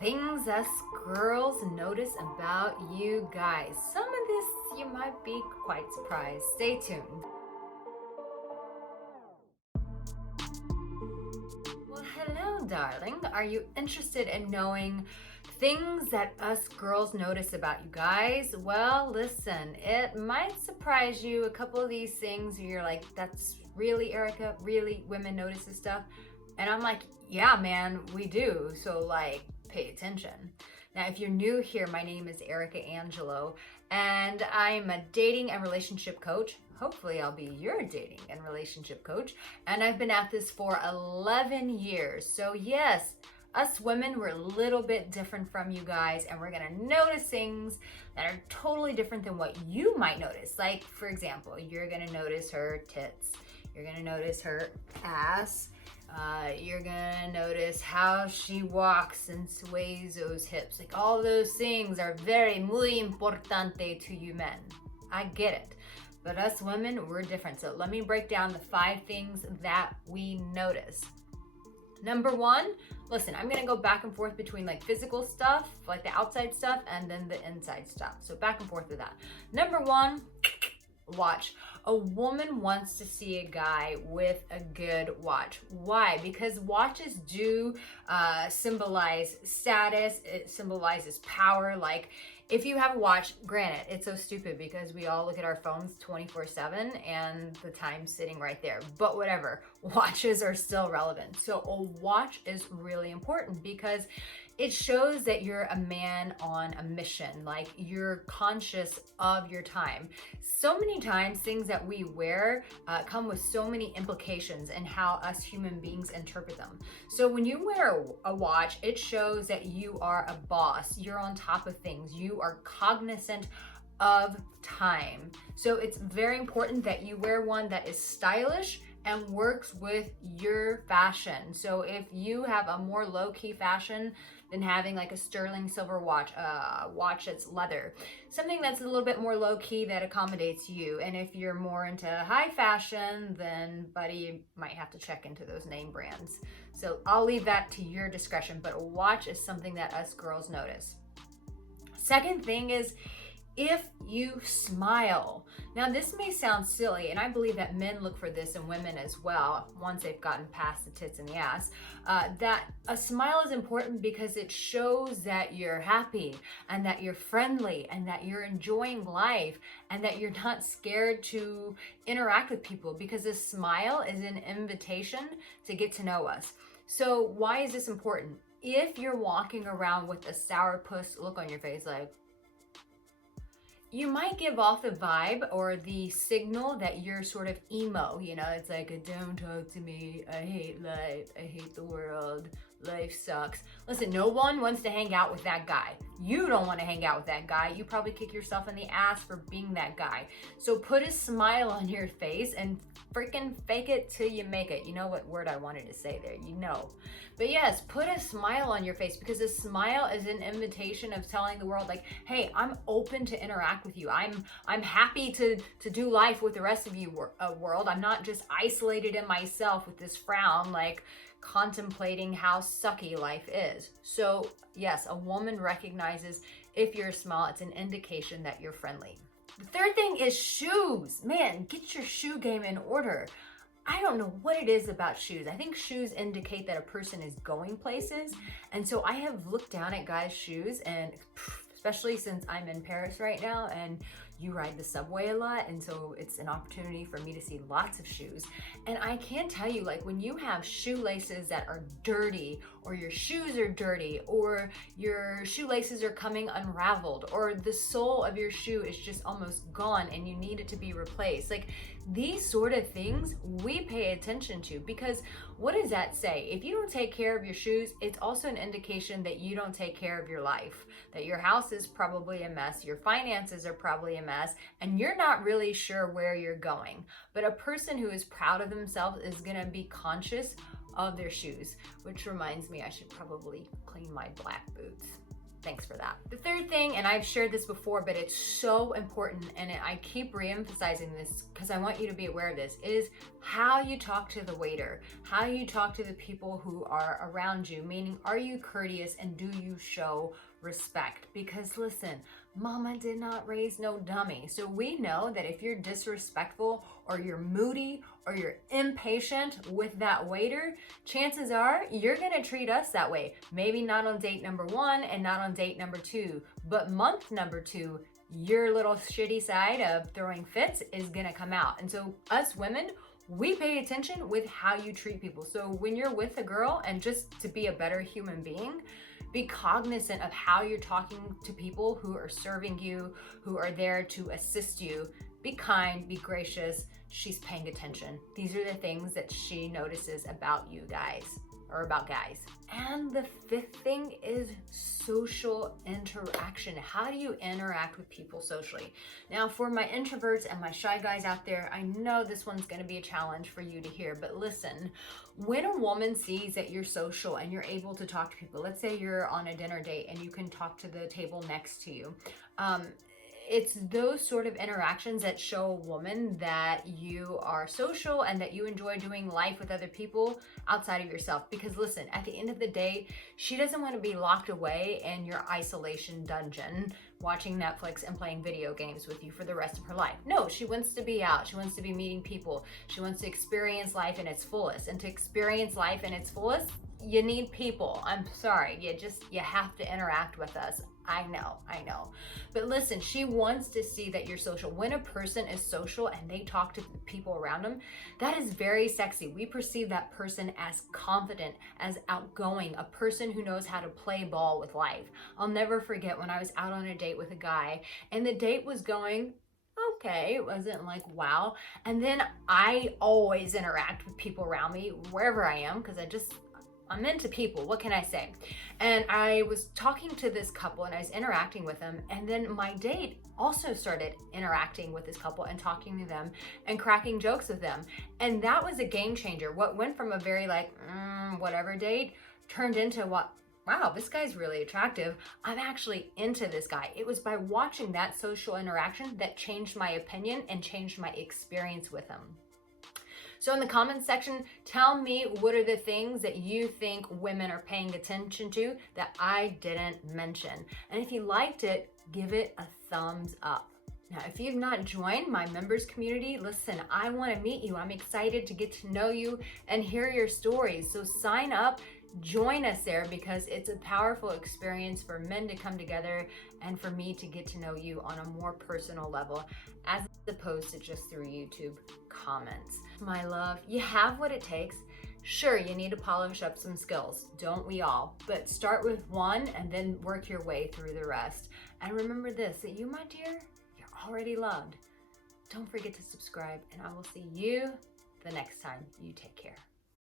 Things us girls notice about you guys. Some of this you might be quite surprised. Stay tuned. Well, hello, darling. Are you interested in knowing things that us girls notice about you guys? Well, listen, it might surprise you. A couple of these things, you're like, that's really, Arica? Really? Women notice this stuff? And I'm like, yeah, man, we do. So, like, pay attention. Now, if you're new here, my name is Arica Angelo, and I'm a dating and relationship coach. Hopefully, I'll be your dating and relationship coach. And I've been at this for 11 years. So, yes, us women, we're a little bit different from you guys, and we're gonna notice things that are totally different than what you might notice. Like, for example, you're gonna notice her tits, you're gonna notice her ass. You're gonna notice how she walks and sways those hips. Like, all those things are very muy importante to you men. I get it. But us women, we're different. So let me break down the 5 things that we notice. Number 1, listen, I'm gonna go back and forth between like physical stuff, like the outside stuff, and then the inside stuff. So back and forth with that. Number 1, watch. A woman wants to see a guy with a good watch. Why? Because watches do symbolize status. It symbolizes power. Like, if you have a watch, granted, it's so stupid because we all look at our phones 24/7 and the time's sitting right there. But whatever, watches are still relevant. So a watch is really important because it shows that you're a man on a mission, like you're conscious of your time. So many times things that we wear come with so many implications in how us human beings interpret them. So when you wear a watch, it shows that you are a boss, you're on top of things, you are cognizant of time. So it's very important that you wear one that is stylish and works with your fashion. So if you have a more low-key fashion than having like a sterling silver watch, watch that's leather, something that's a little bit more low-key that accommodates you. And if you're more into high fashion, then buddy, you might have to check into those name brands. So I'll leave that to your discretion, but a watch is something that us girls notice. Second thing is, if you smile. Now, this may sound silly, and I believe that men look for this in women as well, once they've gotten past the tits and the ass, that a smile is important because it shows that you're happy and that you're friendly and that you're enjoying life and that you're not scared to interact with people, because a smile is an invitation to get to know us. So why is this important? If you're walking around with a sourpuss look on your face, like, you might give off the vibe or the signal that you're sort of emo, you know, it's like, don't talk to me, I hate life, I hate the world, life sucks. Listen, no one wants to hang out with that guy. You don't want to hang out with that guy. You probably kick yourself in the ass for being that guy. So put a smile on your face and freaking fake it till you make it. You know what word I wanted to say there, you know. But yes, put a smile on your face, because a smile is an invitation of telling the world, like, hey, I'm open to interact with you. I'm happy to do life with the rest of you, world. I'm not just isolated in myself with this frown, like contemplating how sucky life is. So yes, a woman recognizes if you're small, it's an indication that you're friendly. The third thing is shoes. Man, get your shoe game in order. I don't know what it is about shoes. I think shoes indicate that a person is going places. And so I have looked down at guys' shoes, and especially since I'm in Paris right now and you ride the subway a lot, and so it's an opportunity for me to see lots of shoes. And I can tell you, like, when you have shoelaces that are dirty, or your shoes are dirty, or your shoelaces are coming unraveled, or the sole of your shoe is just almost gone and you need it to be replaced, like, these sort of things we pay attention to, because what does that say? If you don't take care of your shoes, it's also an indication that you don't take care of your life, that your house is probably a mess, your finances are probably a mess, and you're not really sure where you're going. But a person who is proud of themselves is gonna be conscious of their shoes, which reminds me I should probably clean my black boots. thanks for that. The third thing, and I've shared this before, but it's so important, and I keep re-emphasizing this because I want you to be aware of this, is how you talk to the waiter, how you talk to the people who are around you, meaning are you courteous and do you show respect? Because listen, mama did not raise no dummy. So we know that if you're disrespectful or you're moody or you're impatient with that waiter, chances are you're gonna treat us that way. Maybe not on date number 1 and not on date number 2, but month number 2, your little shitty side of throwing fits is gonna come out. And so us women, we pay attention with how you treat people. So when you're with a girl, and just to be a better human being, be cognizant of how you're talking to people who are serving you, who are there to assist you. Be kind, be gracious. She's paying attention. These are the things that she notices about you guys, or about guys. And the fifth thing is social interaction. How do you interact with people socially? Now, for my introverts and my shy guys out there, I know this one's gonna be a challenge for you to hear, but listen, when a woman sees that you're social and you're able to talk to people, let's say you're on a dinner date and you can talk to the table next to you, it's those sort of interactions that show a woman that you are social and that you enjoy doing life with other people outside of yourself. Because listen, at the end of the day, she doesn't want to be locked away in your isolation dungeon, watching Netflix and playing video games with you for the rest of her life. No, she wants to be out. She wants to be meeting people. She wants to experience life in its fullest. And to experience life in its fullest, you need people. I'm sorry, you have to interact with us. I know. But listen, she wants to see that you're social. When a person is social and they talk to people around them, that is very sexy. We perceive that person as confident, as outgoing, a person who knows how to play ball with life. I'll never forget when I was out on a date with a guy, and the date was going okay. It wasn't like wow. And then I always interact with people around me wherever I am, because I'm into people, what can I say? And I was talking to this couple and I was interacting with them, and then my date also started interacting with this couple and talking to them and cracking jokes with them. And that was a game changer. What went from a very like, whatever date turned into wow, this guy's really attractive. I'm actually into this guy. It was by watching that social interaction that changed my opinion and changed my experience with him. So in the comments section, tell me what are the things that you think women are paying attention to that I didn't mention. And if you liked it, give it a thumbs up. Now, if you've not joined my members community, listen, I want to meet you. I'm excited to get to know you and hear your stories. So sign up, join us there, because it's a powerful experience for men to come together and for me to get to know you on a more personal level, as opposed to just through YouTube comments. My love, you have what it takes. Sure, you need to polish up some skills, don't we all? But start with one and then work your way through the rest. And remember this, that you, my dear, you're already loved. Don't forget to subscribe, and I will see you the next time. You take care.